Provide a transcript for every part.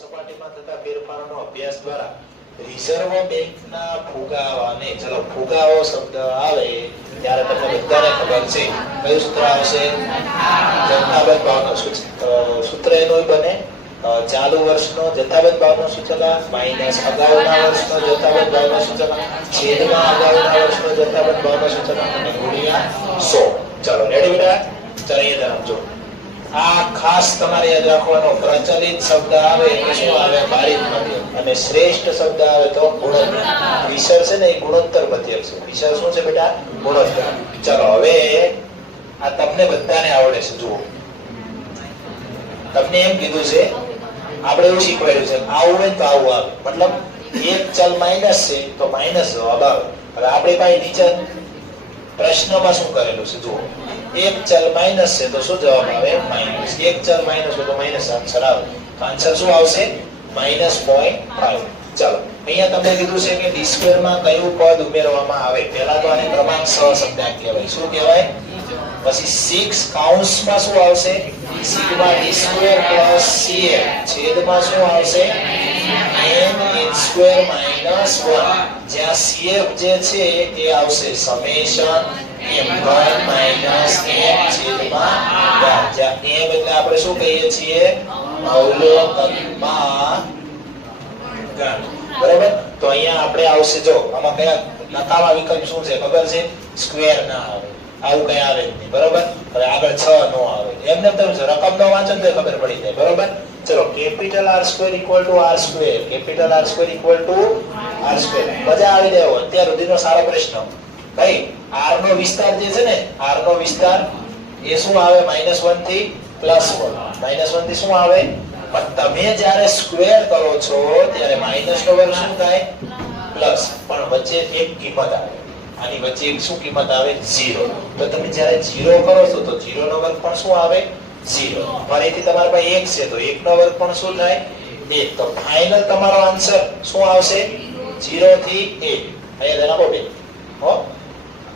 સપાટીમાં થતા ફેરફારોનો અભ્યાસ દ્વારા રિઝર્વ બેંકના ફુગાવાને, ચલો ફુગાવો શબ્દ આવે ત્યારે તમને બધાને ખબર છે કયું સૂત્ર આવશે? જથ્થાબંધ ભાવનો સૂત્ર એનું બને ચાલુ વર્ષનો જથ્થાબંધ ભાવનો સૂચકાંક માઈનસ અગાઉના વર્ષનો જથ્થાબંધ ભાવનો સૂચકાંક છેદમાં અગાઉના વર્ષનો જથ્થાબંધ ભાવનો સૂચકાંક અને ગુણ્યા 100. ચલો રેડી બેટા? ચાલો અહીંયા તરફ જો. આ ખાસ તમારે યાદ રાખવાનો, પ્રચલિત શબ્દ આવે એટલે શું આવે? ભારિત મધ્યક. અને શ્રેષ્ઠ શબ્દ આવે તો ગુણોત્તર. વિસર છે ને એ ગુણોત્તર મધ્યક છે. વિસર શું છે બેટા? ગુણોત્તર. ચલો હવે આ તમને બધાને આવડે છે. જુઓ, તમને એમ કીધું છે, આપણે એવું શીખવાડ્યું છે આવું હોય તો આવું આવે, મતલબ એક ચલ માઈનસ છે તો માઈનસ જવાબ આવે. હવે આપણી પાસે નીચે પ્રશ્નમાં શું કરેલું છે? જુઓ, એક ચલ માઈનસ છે તો શું જવાબ આવે? માઈનસ. એક ચલ માઈનસ હોય તો માઈનસ આન્સર આવે. તો આન્સર શું આવશે? -0.5. ચાલો અહીંયા તમને કીધું છે કે ડી સ્ક્વેર માં કયું પદ ઉમેરવામાં આવે. પહેલા તો આને ક્રમાંક સહસંખ્યાંક કહેવાય. શું કહેવાય? પછી 6 કૌંસમાં શું આવશે? Sigma D square plus cm છેદમાં શું આવશે? n² minus 1. જ્યાં cf જે છે એ આવશે સમેશન m1 માઈનસ m છેદમાં 1. જ્યાં m એટલે આપણે શું કહીએ છીએ? અવલોકનમાં ગણ. બરાબર? તો અહીંયા આપણે આવશે, જો આમાં કયા નકામા વિકલ્પ શું છે ખબર છે? સ્ક્વેર ના આવે, આવું કઈ આવે નહીં. બરાબર? હવે આગળ 6 નો આવે. એમને તમે રકમ નો વાંચો તો ખબર પડી જાય. બરાબર? ચલો capital R² = R², capital R² = R². મજા આવી જાય. અત્યાર સુધીનો સારો પ્રશ્ન. ભાઈ R નો વિસ્તાર જે છે ને, R નો વિસ્તાર એ શું આવે? -1 થી +1. -1 થી શું આવે? પણ તમે જ્યારે સ્ક્વેર કરો છો ત્યારે માઈનસ નો વર્ગ શું થાય? પ્લસ. પણ વચ્ચે એક કિંમત આવે. આની વચ્ચે એક શું કિંમત આવે? 0. તો તમે જ્યારે 0 કરો છો તો 0 નો વર્ગ પણ શું આવે? 0. ફરીથી તમારા પાસે 1 છે તો 1 નો વર્ગ પણ શું થાય? 1. તો ફાઇનલ તમારો આન્સર શું આવશે? 0 થી 1. અહીંયા જણાવો બે. હો,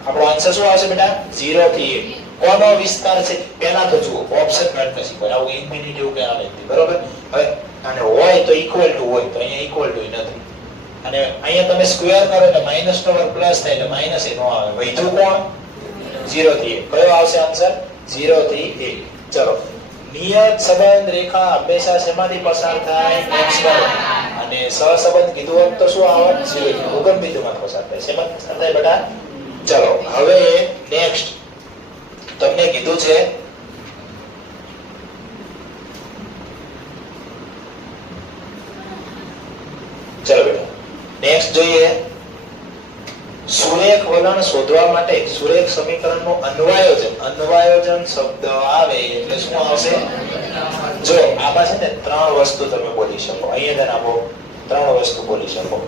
આપણો આન્સર શું આવશે બેટા? 0 થી 1. કોનો વિસ્તાર છે? પહેલા તો જુઓ, ઓપ્શન કાઢતા શીખવાય. આવું ઇન્ફિનિટી એવું કઈ આવે નહીં. બરોબર? હવે અને હોય તો ઇક્વલ ટુ હોય, તો અહીંયા ઇક્વલ ટુ નથી. અને અહીંયા તમે સ્ક્વેર કરો એટલે માઈનસ નો વર્ગ પ્લસ થાય એટલે માઈનસ એ નો આવે. વધ્યું કોણ? 0 થી 1. કયો આવશે આન્સર? 0 થી 1. ચલો, નિયત સંબંધ રેખા હંમેશા શેમાંથી પસાર થાય? x પર. અને સહસંબંધ કીધું હોત તો શું આવે? 0 થી ઉગમ બિંદુમાં પસાર થાય. શેમાં પસાર થાય બેટા? ચલો હવે નેક્સ્ટ તમને કીધું છે ચલો બેટા નેક્સ્ટ જોઈએ. સુરેખ વલણ શોધવા માટે સુરેખ સમીકરણનું અન્વયોજન. અન્વયોજન શબ્દ આવે એટલે શું આવશે? જો આમાં છે ને 3 વસ્તુ તમે બોલી શકો. અહીંયા આપો 3 વસ્તુ બોલી શકો.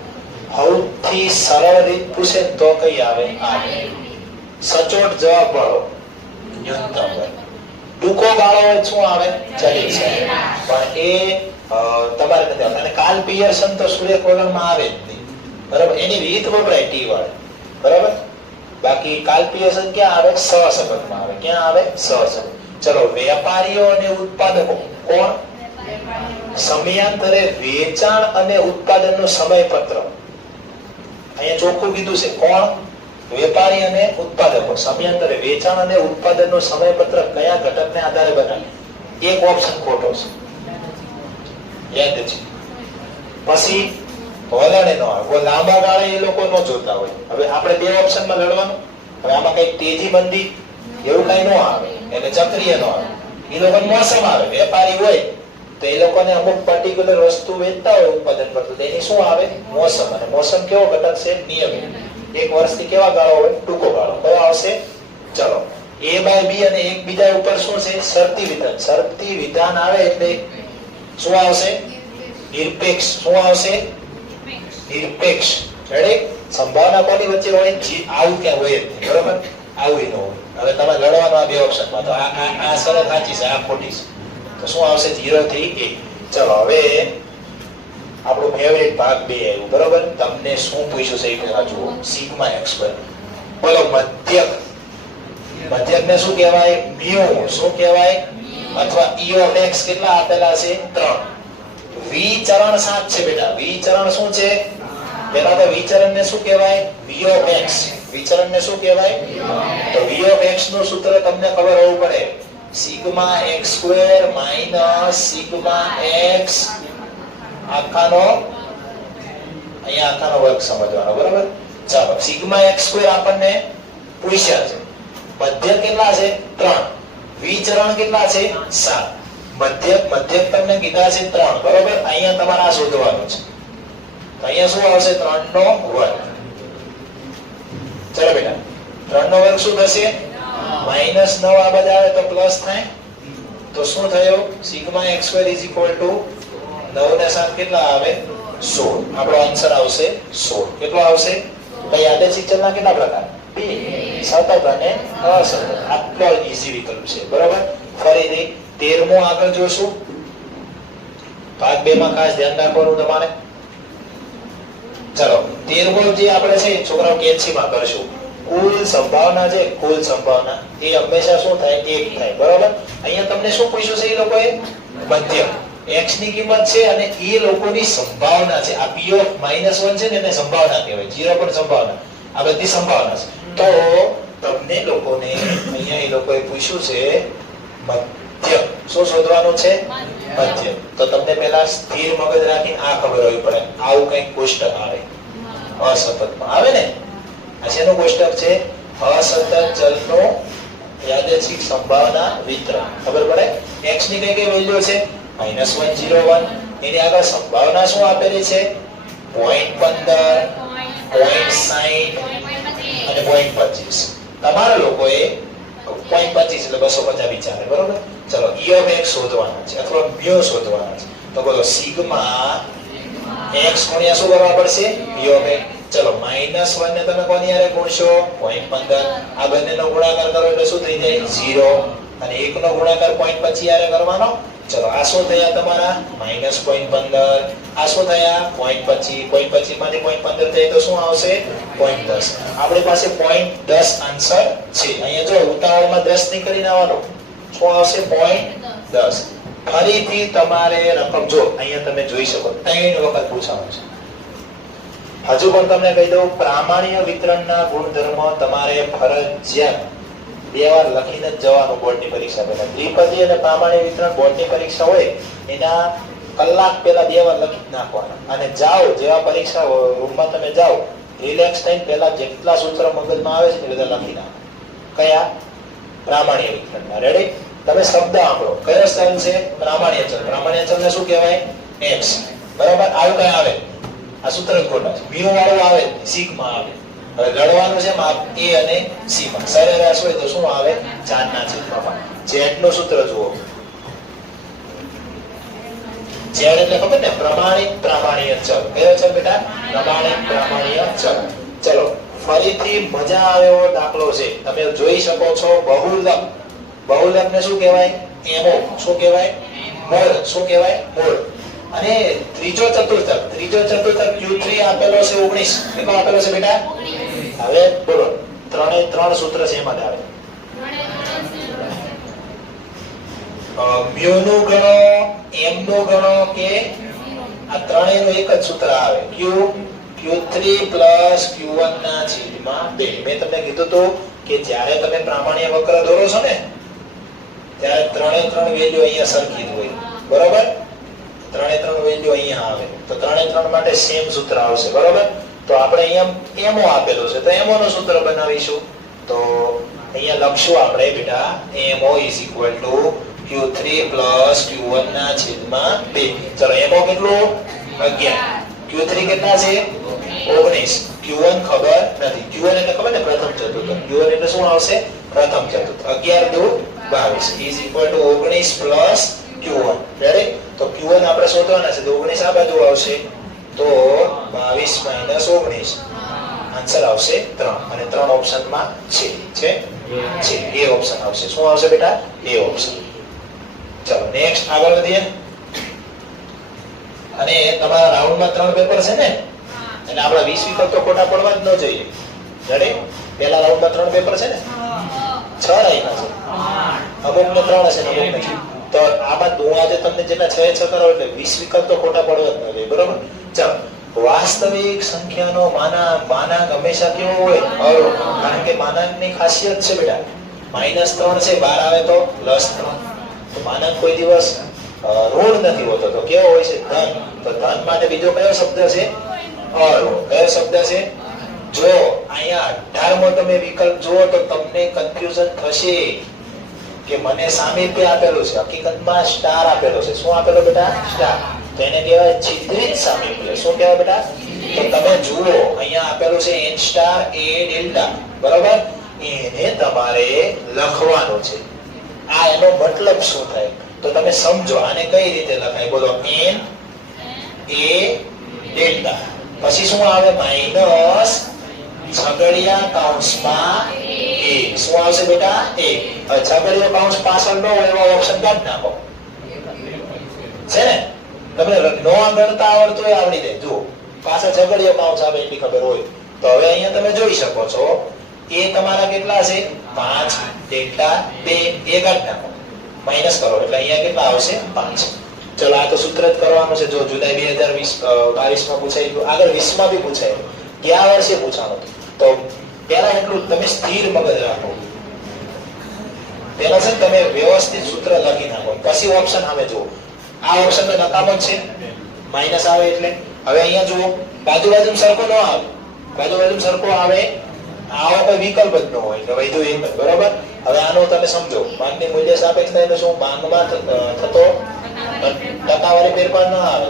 સૌથી સરળ રીત પૂછે તો કઈ આવે? આ સચોટ જવાબ વાળો ન્યૂનતમ હોય. ટૂંકો ગાળો હોય શું આવે? ચલિત છે. પણ એ તમારે નથી આવતા. અને કાર્લ પિયર્સન તો સુરેખ વલણમાં આવે જ નહીં. બરાબર? એની રીત વપરાય ટી વાળી. બરાબર? બાકી કાર્લ પિયર્સન ક્યાં આવે? સહસંબંધમાં આવે. ક્યાં આવે? સહસંબંધ. ચલો, વેપારીઓ અને ઉત્પાદકો કોણ? સમયાંતરે વેચાણ અને ઉત્પાદનનું સમયપત્ર. અહીંયા ચોખ્ખું કીધું છે. કોણ? વેપારી અને ઉત્પાદકો સમયાંતરે વેચાણ અને ઉત્પાદનનું સમયપત્ર કયા ઘટકને આધારે બનાવે? એક ઓપ્શન ખોટો છે, યાદ છે. પછી વલણે નો આવે. લાંબા ગાળે એ લોકો નો જોતા હોય. હવે આપણે 2 ઓપ્શનમાં લડવાનું. હવે આમાં કઈ તેજી મંદી એવું કઈ નો આવે, એટલે ચક્રીય નો આવે. એ લોકો મોસમ આવે. વેપારી હોય તો એ લોકોને અમુક પર્ટિક્યુલર વસ્તુ વેચતા હોય ઉત્પાદન કરતું, તો એની શું આવે? મોસમ. અને મોસમ કેવો ઘટક છે? નિયમિત. એક વર્ષથી કેવા ગાળો હોય? ટૂંકો ગાળો. કયો આવશે? ચલો, a/b અને એકબીજા ઉપર શું છે? શરતી વિધાન. શરતી વિધાન આવે એટલે શું આવશે? નિરપેક્ષ. શું આવશે? નિરપેક્ષ. રેડી? સંભાવના કોની વચ્ચે હોય? આવું ક્યાં હોય જ નહીં. બરોબર? આવું ન હોય. હવે તમે લડવાનું આ 2 ઓપ્શનમાં. તો આ શરત સાચી છે, આ ખોટી છે. તો શું આવશે? 0 થી 1. ચલો હવે આપણો ફેવરેટ ભાગ 2 આવ્યો. બરોબર? તમને શું પૂછ્યું છે એ પહેલા જુઓ. Sigma x². બોલો, મધ્યક. મધ્યકને શું કહેવાય? મ્યુ. શું કહેવાય? અથવા e(x) કેટલા આપેલા છે? 3. વિચરણ 7 છે બેટા. વિચરણ શું છે? પેલા તો વિચરણને શું કહેવાય? v of x. વિચરણને શું કહેવાય? તો v of x નું સૂત્ર તમને ખબર હોવું પડે. Sigma x square minus sigma x આખાનો અહીંયા આખાનો વર્ગ સમજવાનો, બરાબર? ચાલો, સિગ્મા x સ્ક્વેર આપણને પૂછ્યા છે. મધ્યક કેટલા છે? 3. વિચરણ કેટલા છે? 7. મધ્યક તમને કીધા છે 3, બરાબર? અહીંયા તમારે આ શોધવાનું છે. તો અહીંયા શું આવશે? 3 નો વર્ગ. ચલો બેટા, 3 નો વર્ગ શું થશે? માઈનસ 9 આ બધા આવે તો પ્લસ થાય. તો શું થયું? Sigma x square is equal to 9 ને 7 કેટલા આવે? 16. આપણો આન્સર આવશે 16. કેટલો આવશે? ભાઈ યાદેશિક ચલના કેટલા પ્રકાર? બે, સતત અને અસતત. આટલો ઈઝી વિકલ્પ છે, બરાબર? ફરીથી 13મો આગળ જોશું. ભાગ 2 માં ખાસ ધ્યાન રાખવાનું તમારે. ચલો, 13મો જે આપણે છે છોકરાઓ કેન્સીમાં કરશું. કુલ સંભાવના છે, કુલ સંભાવના એ હંમેશા શું થાય? 1 થાય, બરાબર? અહીંયા તમને શું પૂછ્યું છે? એ લોકોએ મધ્યક x ની કિંમત છે અને એ લોકોની સંભાવના છે. આ p of -1 છે ને એને સંભાવના કહેવાય. 0 પણ સંભાવના. આ બધી સંભાવના છે. તો તમને લોકોને અહીંયા એ લોકોએ પૂછ્યું છે મધ્યક. શું શોધવાનું છે? મધ્યક. તો તમને પહેલા સ્થિર મગજ રાખીને આ ખબર હોવી પડે. આવું કંઈક કોષ્ટક આવે અસતતમાં આવે ને. આ શેનું કોષ્ટક છે? અસતત ચલનો યાદચ્છિક સંભાવના વિતરણ. ખબર પડે? x ની કઈ કઈ વેલ્યુ છે? -101. એની આગળ સંભાવના શું આપેલી છે? 0.15, 0.60 અને 0.25. તમારા લોકોએ 0.25 એટલે 250 વિચારે, બરોબર? ચલો, e of x શોધવાના છે અથવા μ શોધવાના છે. તો બોલો સિગ્મા x ગુણ્યા શું કરવા પડશે? p of x. ચલો, -1 ને તમે કોની હારે ગુણશો? 0.15. આ બંનેનો ગુણાકાર કરો એટલે શું થઈ જાય? 0. અને 1 નો ગુણાકાર 0.25 હારે કરવાનો. ચલો, આ શું થયા તમારા? -0.15. આ શું થયા? 0.25. 0.25 માંથી 0.15 થાય તો શું આવશે? 0.10. આપણી પાસે 0.10 આન્સર છે. અહીંયા જો ઉતાવળમાં 10 ની કરીને આવવાનું. શું આવશે? 0.10. ફરીથી તમારે રકમ જો અહીંયા તમે જોઈ શકો 3 વખત પૂછવાનું છે. હજુ પણ તમને કહી દઉં, પ્રામાણ્ય વિતરણના ગુણધર્મો તમારે ફરજિયાત 2 વાર લખીને જ જવાનું બોર્ડની પરીક્ષા પહેલા. દ્વિપદી અને પ્રામાણ્ય વિતરણ બોર્ડની પરીક્ષા હોય એના કલાક પહેલા 2 વાર લખી નાખવાના. અને જાઓ, જેવા પરીક્ષા રૂમમાં તમે જાઓ, રિલેક્સ થઈને પહેલા જેટલા સૂત્ર મગજમાં આવે છે એ બધા લખી નાખો. કયા? પ્રામાણ્ય વિતરણના. રેડી? તમે શબ્દ આંકડો કયો સ્થાન છે? પ્રામાણ્ય ચલ. પ્રામાણ્ય ચલને શું કહેવાય? x. બરાબર? આવું કઈ આવે? આ સૂત્ર જ ખોટા છે. μ વાળું આવે, સિગ્મા આવે. હવે ગણવાનું છે માપ a અને c માં. સરેરાશ હોય તો શું આવે? 4/5. z નું સૂત્ર જુઓ. z એટલે ખબર ને? પ્રમાણિત પ્રામાણ્ય ચલ. કયો ચલ બેટા? પ્રમાણિત પ્રામાણ્ય ચલ. ચલો, ફરીથી મજા આવે એવો દાખલો છે. તમે જોઈ શકો છો બહુલક. બહુલકને શું કહેવાય? એમો. શું કહેવાય? મૂળ. શું કહેવાય? મૂળ. અને ત્રીજો ચતુર્થક q3 આપેલો છે 19. કેટલો આપેલો છે બેટા? હવે બોલો, 3 સૂત્ર છે એમાં આવે. મ્યુ નું ગણો, m નું ગણો કે આ ત્રણેયનું એક જ સૂત્ર આવે. q3 q1 ના છેદમાં 2. મેં તમને કીધું હતું કે જ્યારે તમે પ્રામાણ્ય વક્ર દોરો છો ને ત્યારે 3 વેલ્યુ અહીંયા સરખી જ હોય, બરોબર? 3 વેલ્યુ અહીંયા આવે તો 3 માટે સેમ સૂત્ર આવશે, બરોબર? તો આપણે અહીંયા એમો આપેલો છે તો એમો નું સૂત્ર બનાવીશું. તો અહીંયા લખશું આપણે બેટા એમઓ q3 q1 ના છેદમાં 2. ચલો, એમઓ કેટલું? 11. q3 કેટલા છે? 19. q1 ખબર નથી. q1 એટલે ખબર ને? પ્રથમ ચતુર્થક. q1 એટલે શું આવશે? પ્રથમ ચતુર્થક. 11 દુ 22 19 q1. રેડી? તો q1 આપણે શોધવાના છે તો 19 આ બાજુ આવશે તો 22 - 19 આન્સર આવશે 3. અને 3 ઓપ્શનમાં છે એ ઓપ્શન આવશે. શું આવશે બેટા? એ ઓપ્શન. ચલો, નેક્સ્ટ આગળ વધીએ. અને તમારા રાઉન્ડમાં 3 પેપર છે ને, એટલે આપણે 20 વિકલ્પ તો ખોટા પડવા જ ન જોઈએ. રેડી? પહેલા રાઉન્ડમાં 3 પેપર છે ને? 6 રાખ્યા છે. અમુકને 3 હશે ને અમુકને 6. તો આમાં હું આજે તમને જેટલા 6 6 કરો એટલે 20 વિકલ્પ તો ખોટા પડવા જ ન જોઈએ, બરોબર? ચાલો, વાસ્તવિક સંખ્યાનો માનાંક હંમેશા કેવો હોય? અવરોધ. કારણ કે માનાંકની ખાસિયત છે બેટા, -3 છે, બહાર આવે તો +3. તો માનાંક કોઈ દિવસ ઋણ નથી હોતો, તો કેવો હોય છે? ધન. તો ધન માટે બીજો કયો શબ્દ છે? અવરોધ. કયો શબ્દ છે? જો અહીંયા 18મો તમે વિકલ્પ જુઓ તો તમને કન્ફ્યુઝન થશે કે મને સામીપ્ય આપેલું છે, હકીકતમાં સ્ટાર આપેલો છે. શું આપેલો બેટા? સ્ટાર. તો એને કહેવાય છિદ્રિત સામીપ્ય. શું કહેવાય બેટા? તો તમે જુઓ અહીંયા આપેલું છે n સ્ટાર a ડેલ્ટા, બરોબર? એને તમારે લખવાનું છે. આ એનો મતલબ શું થાય તો તમે સમજો. આને કઈ રીતે લખાય? બોલો. n a ડેલ્ટા, પછી શું આવે? માઈનસ છગડીયા કૌંસમાં a. શું આવશે બેટા? a. હવે છગડીયો કૌંસ પાછળ ન હોય એવા ઓપ્શન કાઢી નાખો, છે ને? તમને નો ગણતા આવડતું હોય આવડી જાય. જુઓ, પાછળ છગડીયો કૌંસ આવે એટલી ખબર હોય તો હવે અહીંયા તમે જોઈ શકો છો એ તમારા કેટલા છે? 5 ડેલ્ટા 2 એ કાઢી નાખો, માઈનસ કરો એટલે અહીંયા કેટલા આવશે? 5. ચલો, આ તો સૂત્ર જ કરવાનું છે. જો જુલાઈ 2022 માં પૂછાઈ ગયું, આગળ 20 માં બી પૂછાય, ગયા વર્ષે પૂછાણું. તો પહેલા એટલું તમે સ્થિર મગજ રાખો. પહેલા છે તમે વ્યવસ્થિત સૂત્ર લખી નાખો, પછી ઓપ્શન સામે જુઓ. આ ઓપ્શન તો નકામો જ છે, માઈનસ આવે એટલે. હવે અહીંયા જુઓ, બાજુ સરખો ન આવે, બાજુ સરખો આવે આવો કોઈ વિકલ્પ જ ન હોય કે વૈધું એક જ, બરોબર? હવે આનો તમે સમજો, માનની મૂલ્ય સાપેક્ષતા એટલે શું? માનમાં થતો ટકાવારી ફેરફાર ન આવે.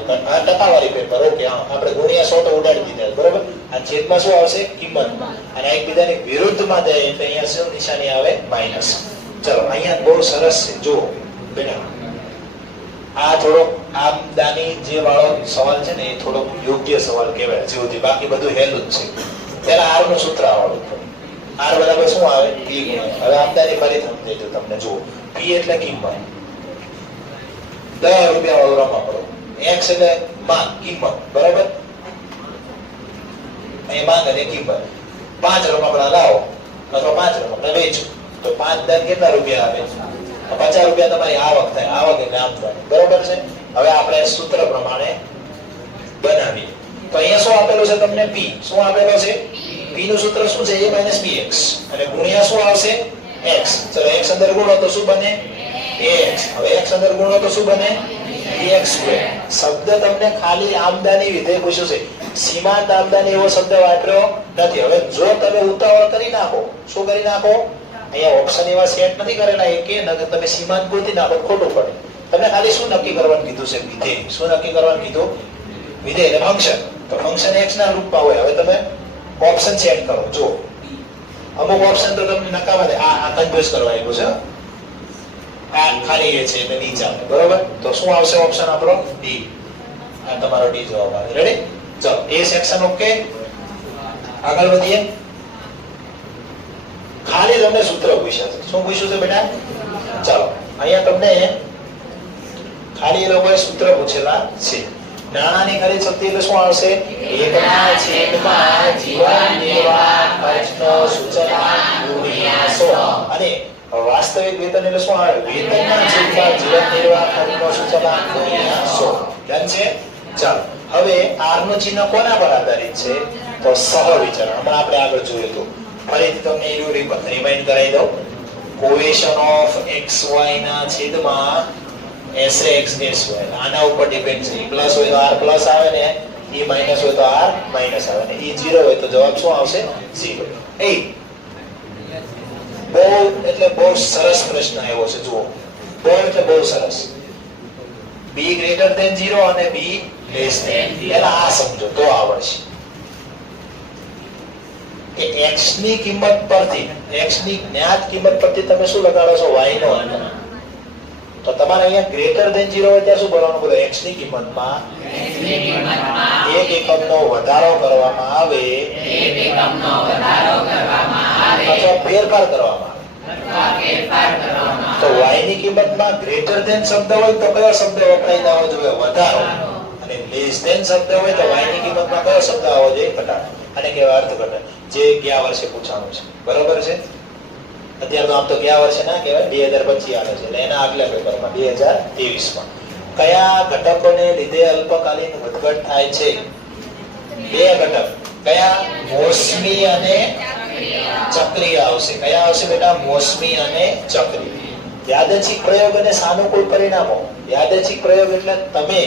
ટકાવારી ફેરફાર, ઓકે. હા, આપણે ગુણ્યા 100 તો ઉડાડી દીધા, બરોબર? આ છેદમાં શું આવશે? કિંમત. અને એકબીજાની વિરુદ્ધમાં જાય એટલે અહીંયા શું નિશાની આવે? માઈનસ. ચલો, અહીંયા બહુ સરસ છે. જુઓ બેટા, આ થોડો આમદાની જે વાળો સવાલ છે ને એ થોડો યોગ્ય સવાલ કહેવાય છે સુધી. બાકી બધું હેલું જ છે. પહેલા r નું સૂત્ર આવડવું. r બરાબર શું આવે? p ગુણ્યા. હવે આમદાની ફરી સમજાઈ દઉં તમને. જુઓ, p એટલે કિંમત, 10 રૂપિયા વાળો રમકડો, x એટલે માંગ, કિંમત, બરાબર? અહીં માંગ અને કિંમત. 5 રમકડા લાવો અથવા 5 રમકડા વેચો તો 5 દર કેટલા રૂપિયા આપે? 50 રૂપિયા તમારી આવક થાય. આવક એટલે આમદની, બરોબર છે? હવે આપણે સૂત્ર પ્રમાણે બનાવીએ. તો અહીંયા શું આપેલું છે તમને? p. શું આપેલો છે? p નું સૂત્ર શું છે? a - bx. અને ગુણ્યા શું આવશે? x. ચલો, x અંદર ગુણો તો શું બને? ax. હવે x અંદર ગુણો તો શું બને? bx². શબ્દ તમને ખાલી આમદાની વિધેય પૂછ્યું છે, સીમાંત આમદાની એવો શબ્દ વાપર્યો નથી. હવે જો તમે ઉતાવળ કરી નાખો, શું કરી નાખો? અહીંયા ઓપ્શન એવા સેટ નથી કરેલા એકે, નકર તમે સીમાંત ગોતી નાખો, ખોટું પડે. તમને ખાલી શું નક્કી કરવાનું કીધું છે? વિધેય. શું નક્કી કરવાનું કીધું? વિધેય એટલે ફંક્શન. તો ફંક્શન x ના રૂપમાં હોય. હવે તમે ઓપ્શન સેટ કરો. જો અમુક ઓપ્શન તો તમને નકામા દે. આ કન્ફ્યુઝ કરવા આવ્યું છે. આ ખાલી એ છે એટલે નીચે આવે, બરોબર? તો શું આવશે ઓપ્શન આપણો? ડી. આ તમારો ડી જવાબ આવે. રેડી? ચલો, એ સેક્શન ઓકે. આગળ વધીએ. ખાલી તમને સૂત્ર પૂછ્યા છે. શું પૂછ્યું છે બેટા? ચાલો, અહીંયા તમને ખાલી એ લોકોએ સૂત્ર પૂછેલા છે. નાણાંની ખરીદ શક્તિ એટલે શું આવશે? 1/છેદમાં જીવન નિર્વાહ ખર્ચનો સૂચકાંક ગુણ્યા 100. અને વાસ્તવિક વેતન એટલે શું આવે? વેતનના છેદમાં જીવન નિર્વાહ ખર્ચનો સૂચકાંક ગુણ્યા 100. ધ્યાન છે? ચાલો, હવે r નું ચિહ્ન કોના પર આધારિત છે? તો સહવિચરણ. હમણાં આપણે આગળ જોયું હતું. ફરીથી તમને એવું રિમાઇન્ડ કરાવી દઉં. કોએશન ઓફ xy ના છેદમાં sx sy. આના ઉપર ડિપેન્ડ છે. પ્લસ હોય તો r પ્લસ આવે ને, e માઈનસ હોય તો r માઈનસ આવે ને, e 0 હોય તો જવાબ શું આવશે? 0. એ બહુ સરસ પ્રશ્ન આવ્યો છે. જુઓ, બહુ એટલે બહુ સરસ. b ગ્રેટર ધેન 0 અને b લેસ ધેન. પહેલા આ સમજો તો આવડશે કે x ની કિંમત પરથી, x ની જ્ઞાત કિંમત પરથી તમે શું લગાડો છો? y નો અંક. તો તમારે અહીંયા ગ્રેટર ધેન 0 હોય ત્યાં શું કરવાનું? બોલો, x ની કિંમતમાં 1 એકમનો વધારો કરવામાં આવે અથવા ફેરફાર કરવામાં આવે. તો y ની કિંમતમાં ગ્રેટર ધેન શબ્દ હોય તો કયો શબ્દ વપરાઈ જવો જોઈએ? વધારો. અને લેસ ધેન શબ્દ હોય તો y ની કિંમતમાં કયો શબ્દ આવવો જોઈએ? ઘટાડો. અને કેવા અર્થઘટન જે ગયા વર્ષે પૂછાણું છે, બરોબર છે? અત્યારે તો આમ તો ગયા વર્ષે ના કહેવાય, 2025 આવે છે, એટલે એના આગલા પેપરમાં 2023 માં કયા ઘટકોને લીધે અલ્પકાલીન વધઘટ થાય છે? બે ઘટક. કયા? મોસમી અને ચક્રીય આવશે. કયા આવશે બેટા? મોસમી અને ચક્રીય. યાદચ્છિક પ્રયોગ અને સાનુકૂળ પરિણામો. યાદચ્છિક પ્રયોગ એટલે તમે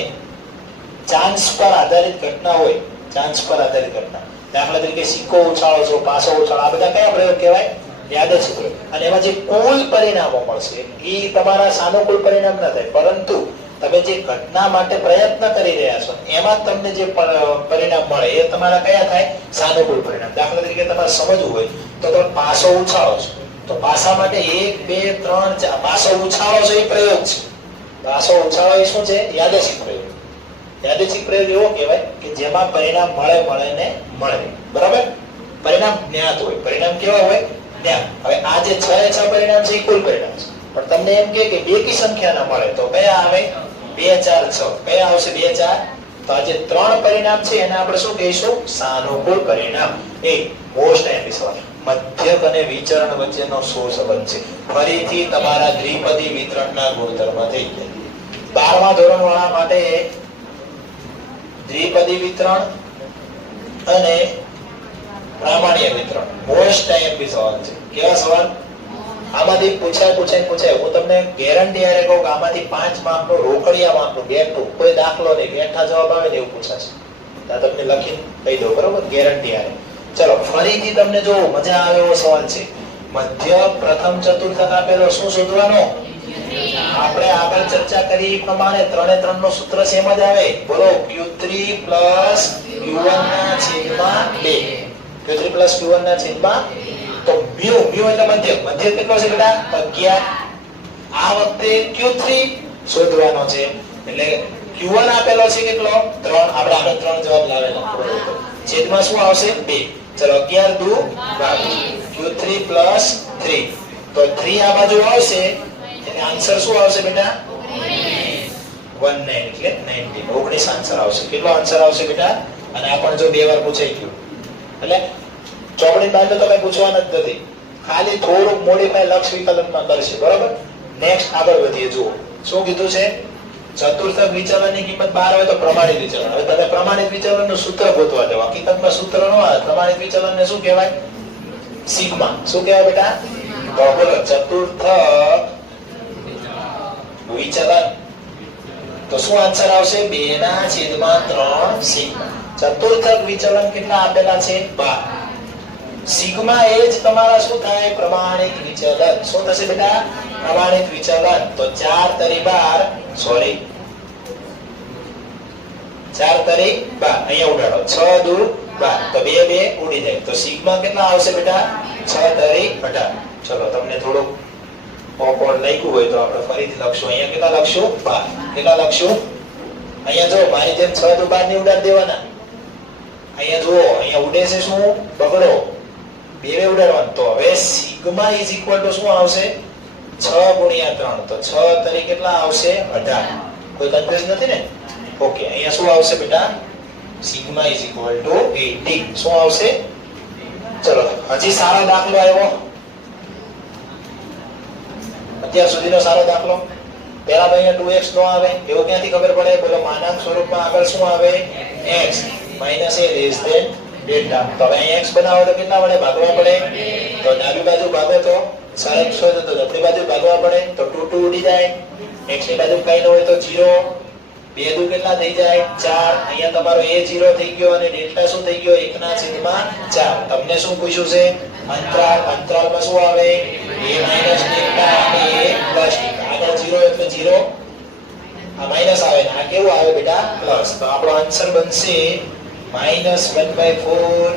ચાન્સ પર આધારિત ઘટના હોય, ચાન્સ પર આધારિત ઘટના, દાખલા તરીકે સિક્કો ઉછાળો છો, પાસો ઉછાળો, આ બધા કયા પ્રયોગ કહેવાય? યાદચ્છિક પ્રયોગ. અને એમાં જે કુલ પરિણામો મળશે એ તમારા સાનુકૂળ પરિણામ ના થાય, પરંતુ તમે જે ઘટના માટે પ્રયત્ન કરી રહ્યા છો એમાં તમને જે પરિણામ મળે એ તમારા કયા થાય? સાનુકૂળ પરિણામ. દાખલા તરીકે તમારે સમજવું હોય તો તમે પાસો ઉછાળો છો, તો પાસા માટે 1 2 3 4 પાસો ઉછાળો છો એ પ્રયોગ છે. પાસો ઉછાળો એ શું છે? યાદચ્છિક પ્રયોગ. યાદચ્છિક પ્રયોગ એવો કહેવાય કે જેમાં પરિણામ મળે ને મળે. બરાબર? પરિણામ જ્ઞાત હોય. પરિણામ કેવા હોય? જ્ઞાત. હવે આ જે 6 એ 6 પરિણામ છે એ કુલ પરિણામ છે, પણ તમને એમ કે બેકી સંખ્યાના મળે તો કયા આવે? 2 4 6. કયા આવશે? 2 4. તો આ જે 3 પરિણામ છે એને આપણે શું કહીશું? સાનુકૂળ પરિણામ. એ મોસ્ટ એમ્બી સવાલ. મધ્યક અને વિચરણ વચ્ચેનો શું સંબંધ છે? ફરીથી તમારા દ્વિપદી વિતરણના ગુણધર્મ થઈ ગયા. 12મા ધોરણ વાળા માટે દ્વિપદી વિતરણ અને પ્રામાણ્ય વિતરણ મોસ્ટ એમ્બી સવાલ છે. કેવા સવાલ? આમાંથી પૂછાય. હું તમને ગેરંટી આરે કહું કે આમાંથી 5 માર્કનો રોકડિયા માર્કનું બેઠું કોઈ દાખલો નહીં, બેઠા જવાબ આવે ને એવું પૂછાશે. ત્યાં તમને લખીને કહી દઉં, બરોબર? ગેરંટી આરે. ચલો ફરીથી તમને જો મજા આવે એવો સવાલ છે. મધ્ય પ્રથમ ચતુર્થક આપેલો, શું શોધવાનો? આપણે આગળ ચર્ચા કરી પ્રમાણે 3 3 નો સૂત્ર સેમ જ આવે. બોલો, Q3 Q1 ના છેદમાં 2. Q3 Q1 ના છેદમાં, તો મ્યુ એટલે મધ્યક. મધ્યક કેટલો છે બેટા? 11. આ વખતે Q3 શોધવાનો છે, એટલે Q1 આપેલો છે કેટલો? 3. આપણે આગળ 3 જવાબ લાવેલા. છેદમાં શું આવશે? 2. ચલો 11 દુ 22. Q3 3. તો 3 આ બાજુ આવશે એટલે આન્સર શું આવશે બેટા? 19 એટલે 19 આન્સર આવશે. કેટલો આન્સર આવશે બેટા? અને આ પણ જો 2 વાર પૂછાઈ ગયું, એટલે ચોપડી બહાર તો કઈ પૂછવાનું જ નથી, ખાલી થોડુંક મોડીફાઈ લક્ષ વિકલનમાં કરશે. બરોબર? નેક્સ્ટ આગળ વધીએ. જુઓ શું કીધું છે? ચતુર્થક વિચલનની કિંમત 12 હોય તો પ્રમાણિત વિચલન. હવે તમે પ્રમાણિત વિચલનનું સૂત્ર ગોતવા જાવ. હકીકતમાં સૂત્ર ન આવે. પ્રમાણિત વિચલનને શું કહેવાય? સિગ્મા. શું કહેવાય બેટા? તો બોલો, ચતુર્થક વિચલન. તો શું આન્સર આવશે? 2/3 સિગ્મા. ચતુર્થક વિચલન કેટલા આપેલા છે? 12. સિગ્મા એ જ તમારા શું થાય? પ્રમાણિત વિચલન. શું થશે બેટા? પ્રમાણિત વિચલન. તો 4 તરી 12, સોરી 4 તરી 12 અહીંયા ઉડાડો. 6 દુ 12, તો 2 2 ઉડી જાય. તો સિગ્મા કેટલા આવશે બેટા? 6 તરી 18. ચલો તમને થોડુંક ઓકવર્ડ લાગ્યું હોય તો આપણે ફરીથી લખશું. અહીંયા કેટલા લખશું? 12. કેટલા લખશું? અહીંયા જો મારી જેમ 6 દુ 12 ની ઉડાડ દેવાના. અહીંયા જુઓ, અહીંયા ઉડે છે શું? બગડો. 2 ઉડાડવાનું. તો હવે સિગ્મા ઇઝ ઇક્વલ ટુ શું આવશે? 6 ગુણ્યા 3. તો 6 તરી કેટલા આવશે? 18. કોઈ કન્ફ્યુઝ નથી ને? ઓકે. અહીંયા શું આવશે બેટા? Sigma is equal to 18. શું આવશે? ચલો હજી સારો દાખલો આવ્યો. અત્યાર સુધીનો સારો દાખલો. પહેલા તો અહીંયા 2x નો આવે, એવું ક્યાંથી ખબર પડે? બોલો, માનાંક સ્વરૂપમાં આગળ શું આવે? x minus a less than delta. તો હવે અહીં x બનાવો તો કેટલા વડે ભાગવા પડે? તો ડાબી બાજુ ભાગો તો સરસ હોય તો જમણી બાજુ ભાગવા પડે, તો 2 2 ઉડી જાય. x ની બાજુ કઈ ન હોય તો 0. 2 દુ કેટલા થઈ જાય? 4. અહીંયા તમારો a 0 થઈ ગયો અને ડેલ્ટા શું થઈ ગયો? 1/4. તમને શું પૂછ્યું છે? અંતરાલ. અંતરાલમાં શું આવે? a માઈનસ ડેલ્ટા અને a પ્લસ ડેલ્ટા. આગળ 0 એટલે 0, આ માઈનસ આવે ને આ કેવું આવે બેટા? પ્લસ. તો આપણો આન્સર બનશે -1/4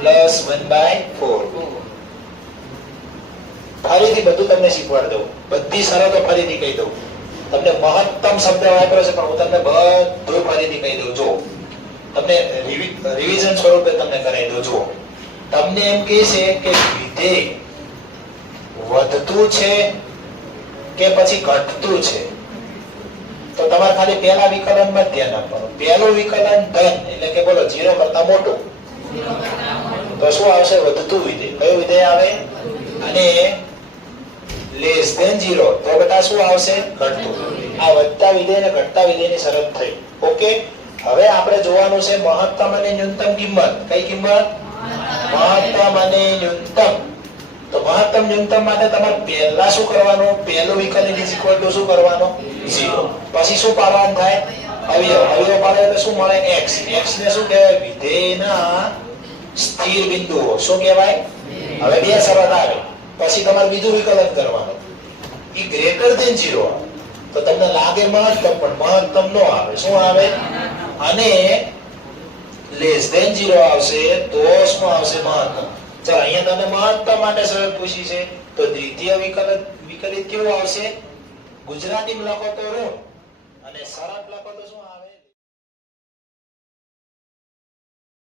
પ્લસ 1/4. ફરીથી બધું તમને શીખવાડી દઉં, બધી શરતો ફરીથી કહી દઉં. તમને મહત્તમ શબ્દ વાપર્યો છે પણ હું તમને બધું ફરીથી કહી દઉં. જો તમને રિવિઝન સ્વરૂપે તમને કરાવી દઉં. જો તમને એમ કહે છે કે વિધેય વધતું છે કે પછી ઘટતું છે, તો તમારે ખાલી પહેલા વિકલનમાં જ ધ્યાન આપવાનું. પહેલું વિકલન ધન એટલે કે બોલો 0 કરતા મોટું, તો શું આવશે? વધતું વિધેય. કયું વિધેય આવે? અને લેસ ધેન 0 તો બેટા શું આવશે ઘટતું. આ વધતા વિધેય અને ઘટતા વિધેયની શરત થઈ. ઓકે, હવે આપણે જોવાનું છે મહત્તમ અને ન્યૂનતમ કિંમત. કઈ કિંમત? મહત્તમ અને ન્યૂનતમ. તો મહત્તમ ન્યૂનતમ માટે તમારે પહેલા શું કરવાનું? પહેલું વિકલન ઇઝ ઇક્વલ ટુ શું કરવાનું? 0. પછી શું પાડવાનું થાય? અવયવ. અવયવ પાડે એટલે શું મળે? x. x ને શું કહેવાય? વિધેયના સ્થિર બિંદુઓ. શું કહેવાય? હવે બે શરત આવે. પછી તમારે બીજું વિકલન કરવાનું. ઈ ગ્રેટર ધેન 0 તો તમને લાગે મહત્તમ, પણ મહત્તમ નો આવે. શું આવે? અને લેસ ધેન 0 આવશે તો શું આવશે? મહત્તમ. ચાલો, અહીંયા તમને મહત્તમ માટે શરત પૂછી છે તો દ્વિતીય વિકલિત કેવું આવશે? ગુજરાતીમાં લખો તો ઋણ અને સરળ લખો તો શું